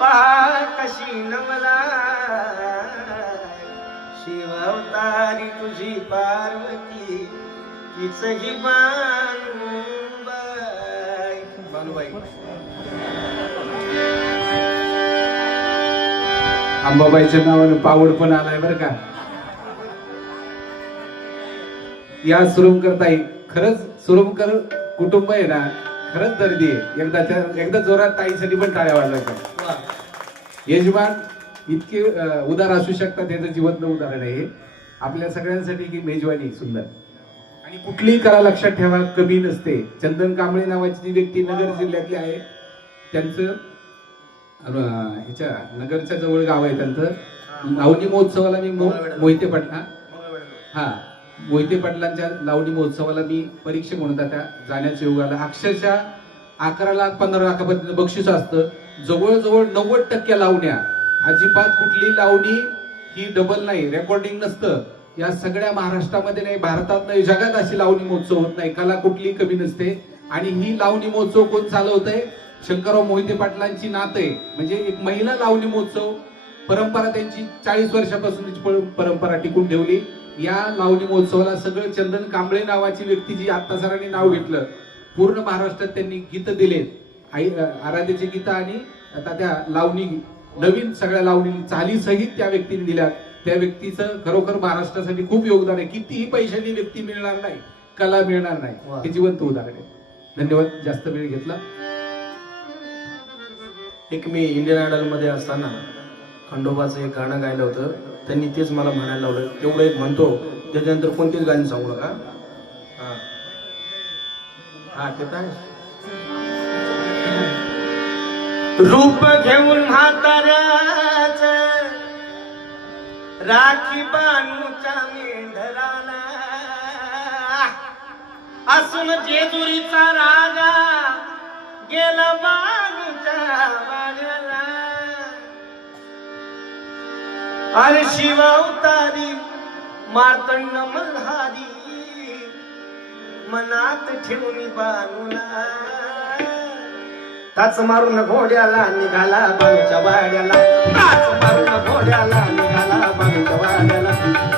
पहा कशी नमला शिवावतारी तुझी पार्वती तिचही बानुबाई अंबाबाईच्या नावानं पावड पण आलाय बरं का. या सुरमकर ताई, खरंच सुरमकर कुटुंब आहे ना, खरंच दर्दी आहे. एकदा जोरात ताईसाठी पण टाळ्या वाजवायच्या. यजमान इतके उदार असू शकतात याचं जिवंत उदाहरण आहे. आपल्या सगळ्यांसाठी ही मेजवानी सुंदर. आणि कुठलीही कला लक्षात ठेवा कमी नसते. चंदन कांबळे नावाची जी व्यक्ती नगर जिल्ह्यातली आहे, त्यांचं ह्याच्या नगरच्या जवळ गाव आहे त्यांचं. लावणी महोत्सवाला मी मोहिते पाटला मोहिते पाटलांच्या लावणी महोत्सवाला मी परीक्षक म्हणून त्या जाण्याच्या योगाला. अक्षरशः 11 लाख 15 लाखापर्यंत बक्षीस असतं. जवळजवळ 90% लावण्या, अजिबात कुठली लावणी ही डबल नाही, रेकॉर्डिंग नसतं. या सगळ्या महाराष्ट्रामध्ये नाही, भारतात नाही, जगात अशी लावणी महोत्सव होत नाही. कला कुठली कमी नसते. आणि ही लावणी महोत्सव कोण चालवतंय? शंकरराव मोहिते पाटलांची नात आहे. म्हणजे एक महिला लावणी महोत्सव परंपरा त्यांची 40 वर्षापासून परंपरा टिकून ठेवली. या लावणी महोत्सवाला सगळं चंदन कांबळे नावाची व्यक्ती, जी आता सरांनी नाव घेतलं, पूर्ण महाराष्ट्रात त्यांनी गीत दिलेत. आई आराध्याची गीत आणि आता त्या लावणी नवीन सगळ्या लावणी चाली सहित त्या व्यक्तीने दिल्या. त्या व्यक्तीचं खरोखर महाराष्ट्रासाठी खूप योगदान आहे. कितीही पैशाची व्यक्ती मिळणार नाही, कला मिळणार नाही, हे जिवंत उदाहरण आहे. धन्यवाद, जास्त वेळ घेतला. एक मी इंडियन आयडल मध्ये असताना खंडोबाचं एक गाणं गायलं होतं. त्यांनी तेच मला म्हणायला लावलं, तेवढं एक म्हणतो, त्याच्यानंतर कोणतीच गाणी सांगू नका. हा ते काय रूप घेऊन म्हाताऱ्याच राखी बानूच्या मेंढराला असून जेजुरीचा राजा गेला बानूच्या वाड्याला. अरे शिवावतारी मार्तंड मल्हारी मनात ठेवून बानूला. टाच मारून घोड्याला निघाला बानूच्या वाड्याला. टाच मारून घोड्याला निघाला बानूच्या वाड्याला.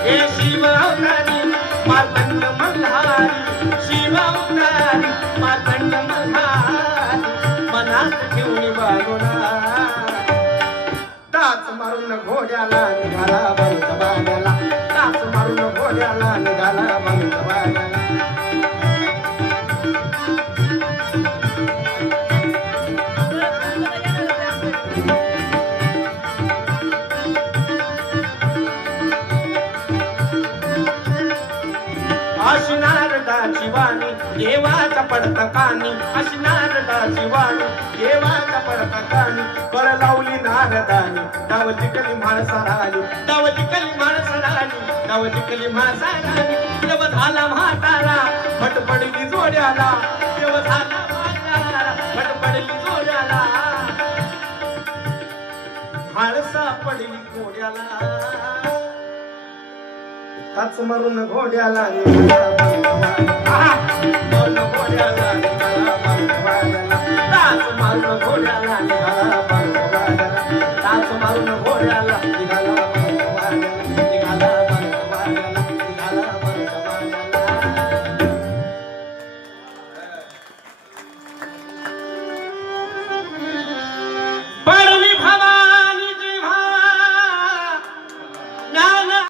हे शिवावतारी मार्तंड मल्हारी, शिवावतारी मार्तंड मल्हारी मनात ठेवून बानूला. टाच मारून घोड्याला निघाला बानूच्या वाड्याला. टाच मारून घोड्याला निघाला बानूच्या वाड्याला. अशी नारदाची वाणी देवाचा पडता कानी. अशी नारदाची वाणी देवाचा पडता कानी. कर लावली नारदानी डावली कली माणसारानी. डावली कली माणसारानी. डावली कली माणसारानी. देव झाला म्हातारा फट पडली जोड्याला. देव झाला म्हातारा फट पडली जोड्याला. हाळसा पडली घोड्याला. टाच मारून घोड्याला निघाला घोड्याला निघाला बानूच्या वाड्याला. टाच मारून घोड्याला निघाला बानूच्या वाड्याला. टाच मारून घोड्याला